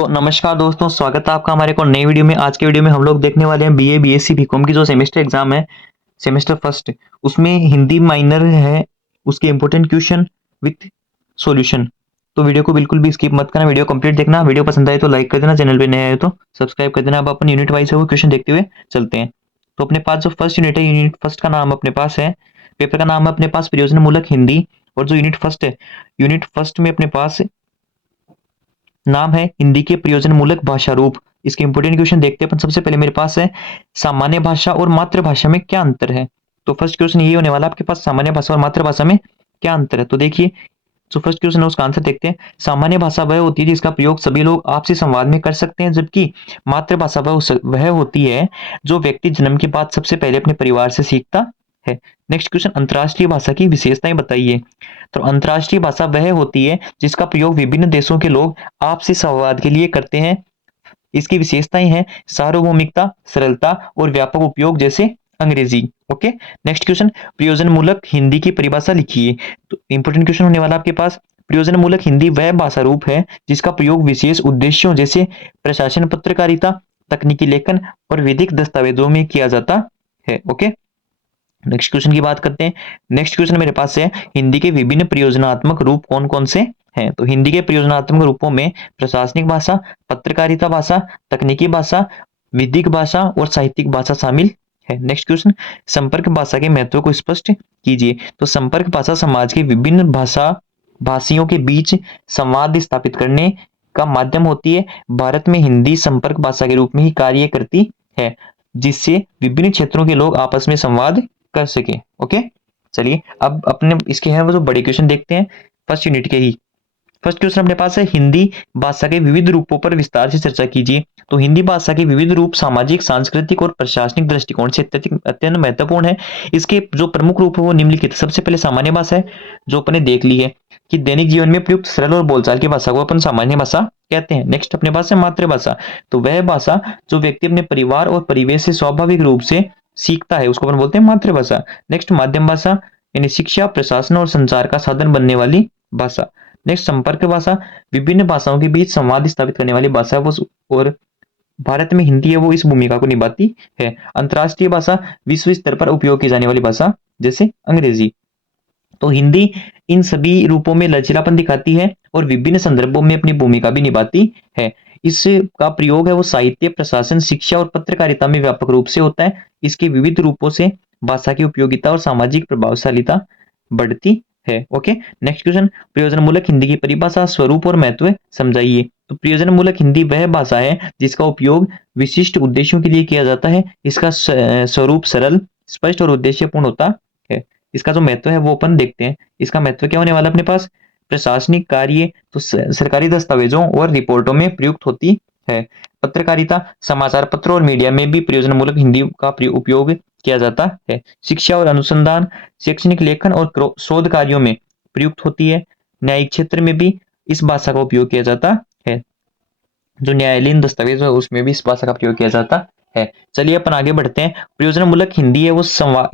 तो नमस्कार दोस्तों, स्वागत है आपका हमारे को नई वीडियो में। आज के वीडियो में हम लोग देखने वाले हैं बीए बीएससी बीकॉम की जो सेमेस्टर एग्जाम है, सेमेस्टर फर्स्ट, उसमें हिंदी माइनर है, उसके इंपॉर्टेंट क्वेश्चन विथ सॉल्यूशन। तो वीडियो को बिल्कुल भी स्किप मत करना, वीडियो कंप्लीट देखना। वीडियो पसंद आए तो लाइक कर देना, चैनल पे नए आए तो सब्सक्राइब कर देना। अब अपन यूनिट वाइज है वो क्वेश्चन देखते हुए चलते हैं। तो अपने पास जो फर्स्ट यूनिट है, यूनिट फर्स्ट का नाम अपने पास है, पेपर का नाम है अपने पास प्रयोजनमूलक हिंदी। और जो यूनिट फर्स्ट है, यूनिट फर्स्ट में अपने पास नाम है हिंदी के प्रयोजनमूलक भाषा रूप। इसके इंपोर्टेंट क्वेश्चन देखते हैं अपन। सबसे पहले मेरे पास है सामान्य भाषा और मातृभाषा में क्या अंतर है। तो फर्स्ट क्वेश्चन ये होने वाला आपके पास, सामान्य भाषा और मातृभाषा में क्या अंतर है। तो देखिए, जो फर्स्ट क्वेश्चन है उसका आंसर देखते हैं। सामान्य भाषा वह होती है जिसका प्रयोग सभी लोग आपसी संवाद में कर सकते हैं, जबकि मातृभाषा वह होती है जो व्यक्ति जन्म के बाद सबसे पहले अपने परिवार से सीखता है। नेक्स्ट क्वेश्चन, अंतर्राष्ट्रीय भाषा की विशेषताएं बताइए। तो अंतर्राष्ट्रीय भाषा वह होती है जिसका प्रयोग विभिन्न देशों के लोग आपसी संवाद के लिए करते हैं। इसकी विशेषताएं हैं सार्वभौमिकता, सरलता और व्यापक उपयोग, जैसे अंग्रेजी। ओके। नेक्स्ट क्वेश्चन, प्रयोजनमूलक हिंदी की परिभाषा लिखिए। तो इंपोर्टेंट क्वेश्चन होने वाला आपके पास। प्रयोजनमूलक हिंदी वह भाषा रूप है जिसका प्रयोग विशेष उद्देश्यों जैसे प्रशासन, पत्रकारिता, तकनीकी लेखन और विधिक दस्तावेजों में किया जाता है। ओके। नेक्स्ट क्वेश्चन की बात करते हैं। नेक्स्ट क्वेश्चन मेरे पास है, हिंदी के विभिन्न प्रयोजनात्मक रूप कौन कौन से हैं। तो हिंदी के प्रयोजनात्मक रूपों में प्रशासनिक भाषा, पत्रकारिता भाषा, तकनीकी भाषा, विधिक भाषा और साहित्यिक भाषा शामिल है। नेक्स्ट क्वेश्चन, संपर्क भाषा के महत्व को स्पष्ट कीजिए। तो संपर्क भाषा समाज के विभिन्न भाषियों के बीच संवाद स्थापित करने का माध्यम होती है। भारत में हिंदी संपर्क भाषा के रूप में ही कार्य करती है, जिससे विभिन्न क्षेत्रों के लोग आपस में संवाद कर सके। ओके। चलिए अब अपने इसके हैं वो जो बड़े क्वेश्चन देखते हैं फर्स्ट यूनिट के ही। फर्स्ट क्वेश्चन अपने पास है, हिंदी भाषा के विविध रूपों पर विस्तार से चर्चा कीजिए। तो हिंदी भाषा के विविध रूप सामाजिक, सांस्कृतिक और प्रशासनिक दृष्टिकोण से अत्यंत महत्वपूर्ण है। इसके जो प्रमुख रूप है वो निम्नलिखित। सबसे पहले सामान्य भाषा है, जो अपने देख ली है कि दैनिक जीवन में प्रयुक्त सरल और बोलचाल की भाषा को अपन सामान्य भाषा कहते हैं। नेक्स्ट अपने पास है मातृभाषा। तो वह भाषा जो व्यक्ति अपने परिवार और परिवेश से स्वाभाविक रूप से सीखता है उसको अपन बोलते हैं मातृभाषा। नेक्स्ट माध्यम भाषा, यानी शिक्षा, प्रशासन और संचार का साधन बनने वाली भाषा। नेक्स्ट संपर्क भाषा, विभिन्न भाषाओं के बीच संवाद स्थापित करने वाली भाषा है वो, और भारत में हिंदी है वो इस भूमिका को निभाती है। अंतर्राष्ट्रीय भाषा, विश्व स्तर पर उपयोग की जाने वाली भाषा, जैसे अंग्रेजी। तो हिंदी इन सभी रूपों में लचीलापन दिखाती है और विभिन्न संदर्भों में अपनी भूमिका भी निभाती है। इसका प्रयोग है वो साहित्य, प्रशासन, शिक्षा और पत्रकारिता में व्यापक रूप से होता है। इसके विविध रूपों से भाषा की उपयोगिता और सामाजिक प्रभावशालिता बढ़ती है। ओके। नेक्स्ट क्वेश्चन, प्रयोजनमूलक हिंदी की परिभाषा, स्वरूप और महत्व समझाइए। तो प्रयोजनमूलक हिंदी वह भाषा है जिसका उपयोग विशिष्ट उद्देश्यों के लिए किया जाता है। इसका स्वरूप सरल, स्पष्ट और उद्देश्यपूर्ण होता है। इसका जो महत्व है वो अपन देखते हैं। इसका महत्व क्या होने वाला अपने पास, प्रशासनिक कार्य तो सरकारी दस्तावेजों और रिपोर्टों में प्रयुक्त होती है। पत्रकारिता, समाचार पत्र और मीडिया में भी प्रयोजनमूलक हिंदी का उपयोग किया जाता है। शिक्षा और अनुसंधान, शैक्षणिक लेखन और शोध कार्यों में प्रयुक्त होती है। न्यायिक क्षेत्र में भी इस भाषा का उपयोग किया जाता है। जो न्यायालयीन दस्तावेज है उसमें भी इस भाषा का प्रयोग किया जाता है। चलिए अपन आगे बढ़ते हैं। प्रयोजनमूलक हिंदी है वो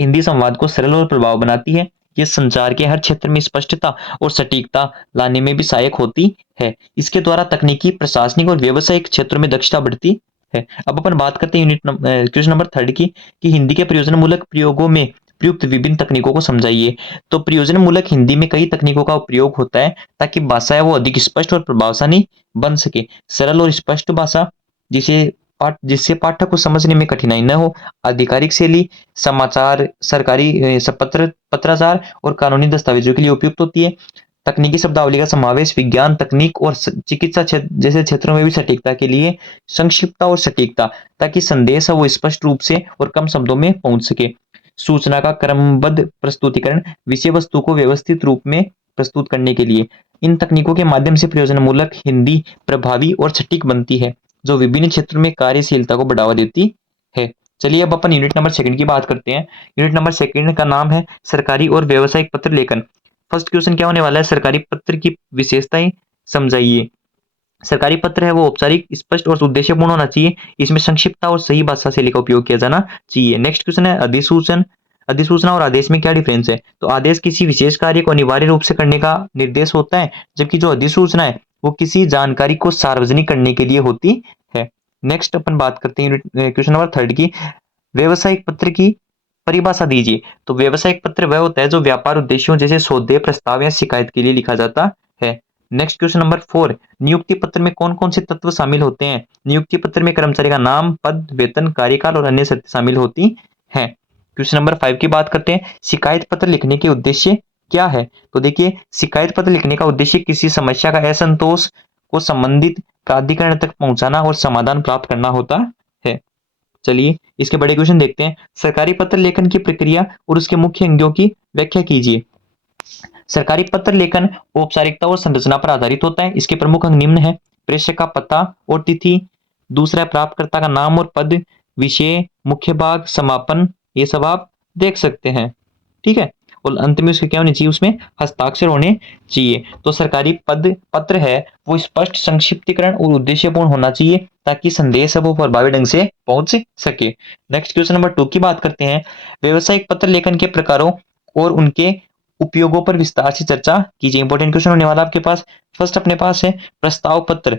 हिंदी संवाद को सरल और प्रभाव बनाती है। ये संचार के हर क्षेत्र में स्पष्टता और सटीकता लाने में भी सहायक होती है। इसके द्वारा तकनीकी, प्रशासनिक और व्यावसायिक क्षेत्रों में दक्षता बढ़ती है। अब अपन बात करते हैं क्वेश्चन नंबर थर्ड की, कि हिंदी के प्रयोजनमूलक प्रयोगों में प्रयुक्त विभिन्न तकनीकों को समझाइए। तो प्रयोजनमूलक हिंदी में कई तकनीकों का प्रयोग होता है ताकि भाषा है वो अधिक स्पष्ट और प्रभावशाली बन सके। सरल और स्पष्ट भाषा जिससे पाठक को समझने में कठिनाई न हो। आधिकारिक शैली, समाचार, सरकारी पत्राचार और कानूनी दस्तावेजों के लिए उपयुक्त होती है। तकनीकी शब्दावली का समावेश विज्ञान, तकनीक और चिकित्सा जैसे क्षेत्रों में भी सटीकता के लिए संक्षिप्तता और सटीकता, ताकि संदेश है वो स्पष्ट रूप से और कम शब्दों में पहुंच सके। सूचना का क्रमबद्ध प्रस्तुतिकरण, विषय वस्तु को व्यवस्थित रूप में प्रस्तुत करने के लिए। इन तकनीकों के माध्यम से प्रयोजनमूलक हिंदी प्रभावी और सटीक बनती है, जो विभिन्न क्षेत्रों में कार्यशीलता को बढ़ावा देती है। चलिए अब अपन यूनिट नंबर सेकंड की बात करते हैं। यूनिट नंबर सेकंड का नाम है सरकारी और व्यावसायिक पत्र लेखन। फर्स्ट क्वेश्चन क्या होने वाला है, सरकारी पत्र की विशेषताएं समझाइए। सरकारी पत्र है वो औपचारिक, स्पष्ट और उद्देश्यपूर्ण होना चाहिए। इसमें संक्षिप्तता और सही भाषा शैली का उपयोग किया जाना चाहिए। नेक्स्ट क्वेश्चन है अधिसूचन। अधिसूचना और आदेश में क्या डिफरेंस है। तो आदेश किसी विशेष कार्य को अनिवार्य रूप से करने का निर्देश होता है, जबकि जो अधिसूचना है वो किसी जानकारी को सार्वजनिक करने के लिए होती है। नेक्स्ट अपन बात करते हैं क्वेश्चन नंबर 3 की, व्यावसायिक पत्र की परिभाषा दीजिए। तो व्यावसायिक पत्र वह होता है जो व्यापार उद्देश्यों जैसे सौदे, प्रस्ताव या शिकायत के लिए लिखा जाता है। नेक्स्ट क्वेश्चन नंबर 4, नियुक्ति पत्र में कौन कौन से तत्व शामिल होते हैं? नियुक्ति पत्र में कर्मचारी का नाम, पद, वेतन, कार्यकाल और अन्य शर्तें शामिल होती हैं। क्वेश्चन नंबर 5 की बात करते हैं, शिकायत पत्र लिखने के उद्देश्य क्या है? तो देखिए, शिकायत पत्र लिखने का उद्देश्य किसी समस्या का असंतोष को संबंधित प्राधिकरण तक पहुंचाना और समाधान प्राप्त करना होता है। चलिए इसके बड़े क्वेश्चन देखते हैं। सरकारी पत्र लेखन की प्रक्रिया और उसके मुख्य अंगों की व्याख्या कीजिए। सरकारी पत्र लेखन औपचारिकता और संरचना पर आधारित होता है। इसके प्रमुख अंग निम्न है, प्रेषक का पता और तिथि, दूसरा है प्राप्तकर्ता का नाम और पद, विषय, मुख्य भाग, समापन, ये सब आप देख सकते हैं। ठीक है, और अंत में उसके क्या होने चाहिए, उसमें हस्ताक्षर होने चाहिए। तो सरकारी पत्र है वो स्पष्ट, संक्षिप्तीकरण और उद्देश्यपूर्ण होना चाहिए ताकि संदेश है वो प्रभावी ढंग से पहुंच सके। नेक्स्ट क्वेश्चन नंबर 2 की बात करते हैं, व्यवसायिक पत्र लेखन के प्रकारों और उनके उपयोगों पर विस्तार से चर्चा कीजिए। इंपॉर्टेंट क्वेश्चन होने वाला आपके पास। फर्स्ट अपने पास है प्रस्ताव पत्र,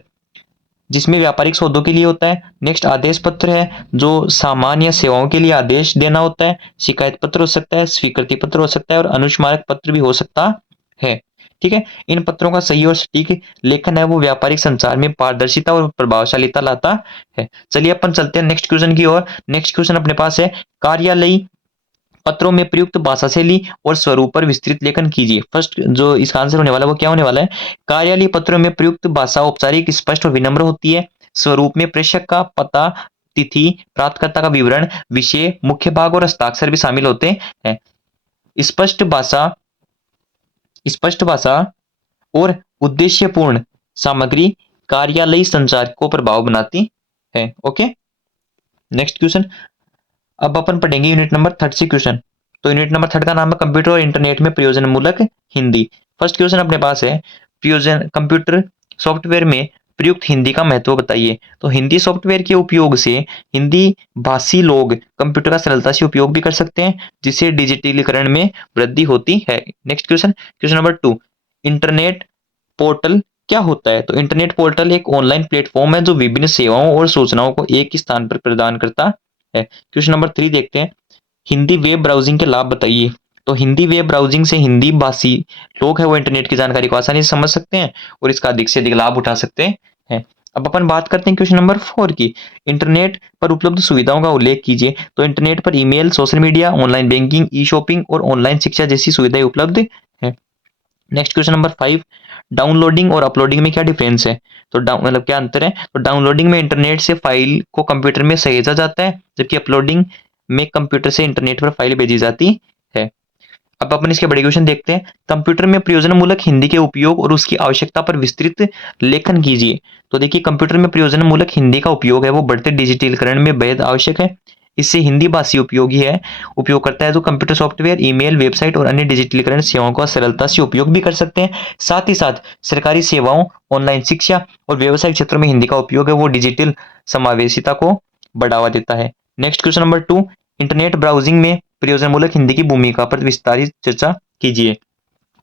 जिसमें व्यापारिक सौदों के लिए होता है। नेक्स्ट आदेश पत्र है जो सामान या सेवाओं के लिए आदेश देना होता है। शिकायत पत्र हो सकता है, स्वीकृति पत्र हो सकता है और अनुस्मारक पत्र भी हो सकता है। ठीक है, इन पत्रों का सही और सटीक लेखन है वो व्यापारिक संचार में पारदर्शिता और प्रभावशालीता लाता है। चलिए अपन चलते हैं नेक्स्ट क्वेश्चन की ओर। नेक्स्ट क्वेश्चन अपने पास है, कार्यालयी पत्रों में प्रयुक्त भाषा शैली और स्वरूप पर विस्तृत लेखन कीजिए। फर्स्ट जो इसका आंसर होने वाला है वो क्या होने वाला है, कार्यालयीय पत्रों में प्रयुक्त भाषा औपचारिक, स्पष्ट और विनम्र होती है। स्वरूप में प्रेषक का पता, तिथि, प्राप्तकर्ता का विवरण, विषय, मुख्य भाग और हस्ताक्षर भी शामिल होते हैं। स्पष्ट भाषा और उद्देश्यपूर्ण सामग्री कार्यालयी संचार को प्रभाव बनाती है। ओके, नेक्स्ट क्वेश्चन अब अपन पढ़ेंगे यूनिट नंबर 3 से क्वेश्चन। तो यूनिट नंबर 3 का नाम है कंप्यूटर और इंटरनेट में प्रयोजनमूलक हिंदी। फर्स्ट क्वेश्चन अपने पास है, प्रयोजन कंप्यूटर सॉफ्टवेयर में प्रयुक्त हिंदी का महत्व बताइए। तो हिंदी सॉफ्टवेयर के उपयोग से हिंदी भाषी लोग कंप्यूटर का सरलता से उपयोग भी कर सकते हैं, जिससे डिजिटलीकरण में वृद्धि होती है। Next question, question number 2, internet portal क्या होता है? तो इंटरनेट पोर्टल एक ऑनलाइन प्लेटफॉर्म है जो विभिन्न सेवाओं और सूचनाओं को एक ही स्थान पर प्रदान करता है। क्वेश्चन नंबर 3 देखते हैं, हिंदी वेब ब्राउजिंग के लाभ बताइए। तो हिंदी वेब ब्राउजिंग से हिंदी भाषी लोग है वो इंटरनेट की जानकारी को आसानी से समझ सकते हैं और इसका अधिक से अधिक लाभ उठा सकते हैं। अब अपन बात करते हैं क्वेश्चन नंबर 4 की, इंटरनेट पर उपलब्ध सुविधाओं का उल्लेख कीजिए। तो इंटरनेट पर email, social media, online banking, e shopping और ऑनलाइन शिक्षा जैसी सुविधाएं उपलब्ध है। नेक्स्ट क्वेश्चन नंबर 5, डाउनलोडिंग और अपलोडिंग में क्या डिफरेंस है? तो मतलब क्या अंतर है? तो डाउनलोडिंग में इंटरनेट से फाइल को कंप्यूटर में सहेजा जाता है, जबकि अपलोडिंग में कंप्यूटर से इंटरनेट पर फाइल भेजी जाती है। अब अपन इसके बड़े क्वेश्चन देखते हैं, कंप्यूटर में प्रयोजनमूलक हिंदी के उपयोग और उसकी आवश्यकता पर विस्तृत लेखन कीजिए। तो देखिए, कंप्यूटर में प्रयोजनमूलक हिंदी का उपयोग है वो बढ़ते डिजिटलीकरण में बेहद आवश्यक है। इससे हिंदी भाषी उपयोगी है उपयोग करता है जो कंप्यूटर सॉफ्टवेयर, ईमेल, वेबसाइट और अन्य डिजिटलीकरण सेवाओं का सरलता से उपयोग भी कर सकते हैं। साथ ही साथ सरकारी सेवाओं, ऑनलाइन शिक्षा और व्यवसायिक क्षेत्रों में हिंदी का उपयोग है वो डिजिटल समावेशिता को बढ़ावा देता है। Next question number 2, internet browsing में प्रयोजनमूलक हिंदी की भूमिका पर विस्तारित चर्चा कीजिए।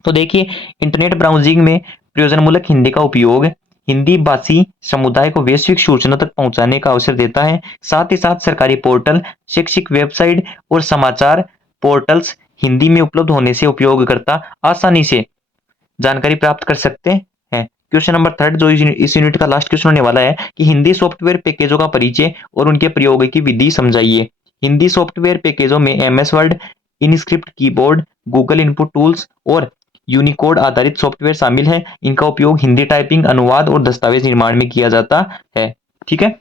तो देखिए, इंटरनेट ब्राउजिंग में प्रयोजनमूलक हिंदी का उपयोग हिंदी भाषी समुदाय को वैश्विक सूचना तक पहुंचाने का अवसर देता है। साथ ही साथ सरकारी पोर्टल, शैक्षिक वेबसाइट और समाचार पोर्टल्स हिंदी में उपलब्ध होने से उपयोगकर्ता आसानी से जानकारी प्राप्त कर सकते हैं। क्वेश्चन नंबर 3 जो इस यूनिट का लास्ट क्वेश्चन होने वाला है कि हिंदी सॉफ्टवेयर पैकेजों का परिचय और उनके प्रयोग की विधि समझाइए। हिंदी सॉफ्टवेयर पैकेजों में MS word, InScript keyboard, Google input tools और यूनिकोड आधारित सॉफ्टवेयर शामिल है। इनका उपयोग हिंदी टाइपिंग, अनुवाद और दस्तावेज निर्माण में किया जाता है। ठीक है,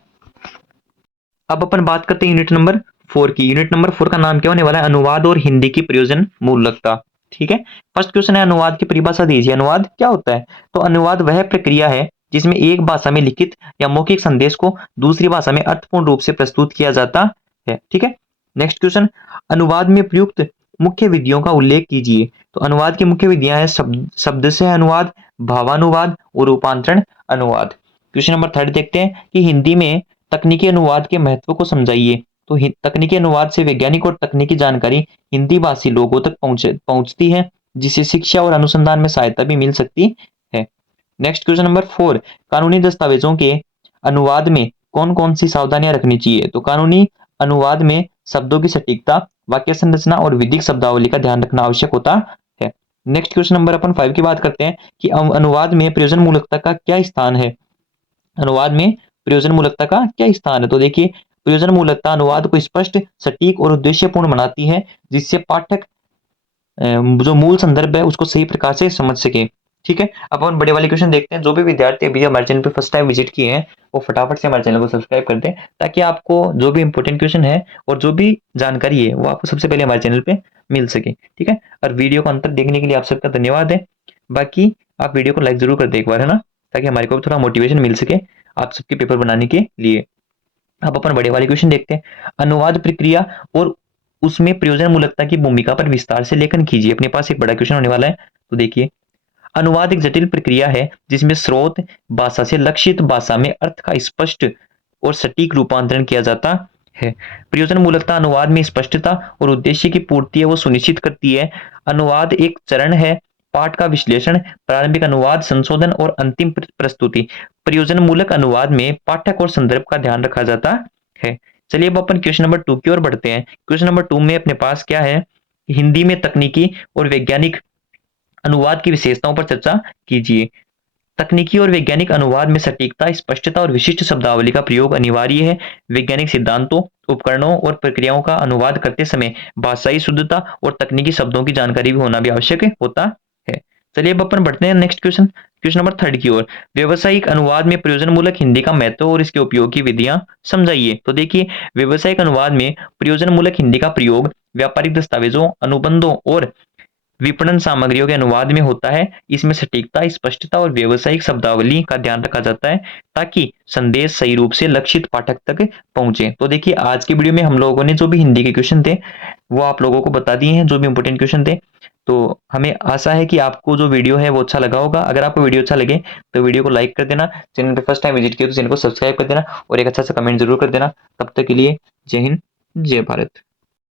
अब अपन बात करते हैं यूनिट नंबर 4 की। यूनिट नंबर 4 का नाम क्या होने वाला है, अनुवाद और हिंदी की प्रयोजन मूलकता। ठीक है, फर्स्ट क्वेश्चन है, अनुवाद की परिभाषा दीजिए। अनुवाद क्या होता है? तो अनुवाद वह प्रक्रिया है जिसमें एक भाषा में लिखित या मौखिक संदेश को दूसरी भाषा में अर्थपूर्ण रूप से प्रस्तुत किया जाता है। ठीक है, नेक्स्ट क्वेश्चन, अनुवाद में प्रयुक्त मुख्य विधियों का उल्लेख कीजिए। तो अनुवाद की मुख्य विधियां है शब्द से अनुवाद, भावानुवाद और रूपांतरण अनुवाद। क्वेश्चन नंबर 3 देखते हैं कि हिंदी में तकनीकी अनुवाद के महत्व को समझाइए। तो तकनीकी अनुवाद से वैज्ञानिक और तकनीकी जानकारी हिंदी भाषी लोगों तक पहुंचती है, जिससे शिक्षा और अनुसंधान में सहायता भी मिल सकती है। नेक्स्ट क्वेश्चन नंबर 4, कानूनी दस्तावेजों के अनुवाद में कौन कौन सी सावधानियां रखनी चाहिए? तो कानूनी अनुवाद में शब्दों की सटीकता, वाक्य संरचना और विधिक शब्दावली का ध्यान रखना आवश्यक होता है। नेक्स्ट क्वेश्चन नंबर अपन 5 की बात करते हैं कि अनुवाद में प्रयोजन मूलकता का क्या स्थान है? अनुवाद में प्रयोजन मूलकता का क्या स्थान है? तो देखिए, प्रयोजन मूलकता अनुवाद को स्पष्ट, सटीक और उद्देश्यपूर्ण बनाती है, जिससे पाठक जो मूल संदर्भ है उसको सही प्रकार से समझ सके। ठीक है, अब हम बड़े वाले क्वेश्चन देखते हैं। जो भी विद्यार्थी अभी हमारे चैनल पे फर्स्ट टाइम विजिट किए हैं वो फटाफट से हमारे चैनल को सब्सक्राइब कर दें, ताकि आपको जो भी इंपॉर्टेंट क्वेश्चन है और जो भी जानकारी है वो आपको सबसे पहले हमारे चैनल पे मिल सके। ठीक है, और वीडियो को अंत तक देखने के लिए आप सबका धन्यवाद है। बाकी आप वीडियो को लाइक जरूर कर दें एक बार, है ना, ताकि हमारे को थोड़ा मोटिवेशन मिल सके आप सबके पेपर बनाने के लिए। अब अपन बड़े वाले क्वेश्चन देखते हैं। अनुवाद प्रक्रिया और उसमें प्रयोजन मूलकता की भूमिका पर विस्तार से लेखन कीजिए। अपने पास एक बड़ा क्वेश्चन होने वाला है, तो देखिए, अनुवाद एक जटिल प्रक्रिया है जिसमें स्रोत भाषा से लक्षित भाषा में अर्थ का स्पष्ट और सटीक रूपांतरण किया जाता है। प्रयोजन मूलकता अनुवाद में स्पष्टता और उद्देश्य की पूर्ति है वो सुनिश्चित करती है। अनुवाद एक चरण है, पाठ का विश्लेषण, प्रारंभिक अनुवाद, संशोधन और अंतिम प्रस्तुति। प्रयोजन मूलक अनुवाद में पाठक और संदर्भ का ध्यान रखा जाता है। चलिए अब अपन क्वेश्चन नंबर 2 की ओर बढ़ते हैं। क्वेश्चन नंबर 2 में अपने पास क्या है? हिंदी में तकनीकी और वैज्ञानिक अनुवाद की विशेषताओं पर चर्चा कीजिए। तकनीकी और वैज्ञानिक अनुवाद में सटीकता, स्पष्टता और विशिष्ट शब्दावली का प्रयोग अनिवार्य है। वैज्ञानिक सिद्धांतों, उपकरणों और प्रक्रियाओं का अनुवाद करते समय भाषाई शुद्धता और तकनीकी शब्दों की जानकारी भी होना भी आवश्यक होता है। चलिए अब अपन बढ़ते हैं नेक्स्ट क्वेश्चन, क्वेश्चन नंबर 3 की ओर। व्यावसायिक अनुवाद में प्रयोजन मूलक हिंदी का महत्व और इसके उपयोग की विधियां समझाइए। तो देखिए, व्यावसायिक अनुवाद में प्रयोजन मूलक हिंदी का प्रयोग व्यापारिक दस्तावेजों, अनुबंधों और विपणन सामग्रियों के अनुवाद में होता है। इसमें सटीकता, स्पष्टता और व्यावसायिक शब्दावली का ध्यान रखा जाता है, ताकि संदेश सही रूप से लक्षित पाठक तक पहुंचे। तो देखिए, आज की वीडियो में हम लोगों ने जो भी हिंदी के क्वेश्चन थे वो आप लोगों को बता दिए हैं, जो भी इंपोर्टेंट क्वेश्चन थे। तो हमें आशा है कि आपको जो वीडियो है वो अच्छा लगा होगा। अगर आपको वीडियो अच्छा लगे तो वीडियो को लाइक कर देना, चैनल पे फर्स्ट टाइम विजिट किया तो चैनल को सब्सक्राइब कर देना और एक अच्छा सा कमेंट जरूर कर देना। तब तक के लिए जय हिंद, जय भारत।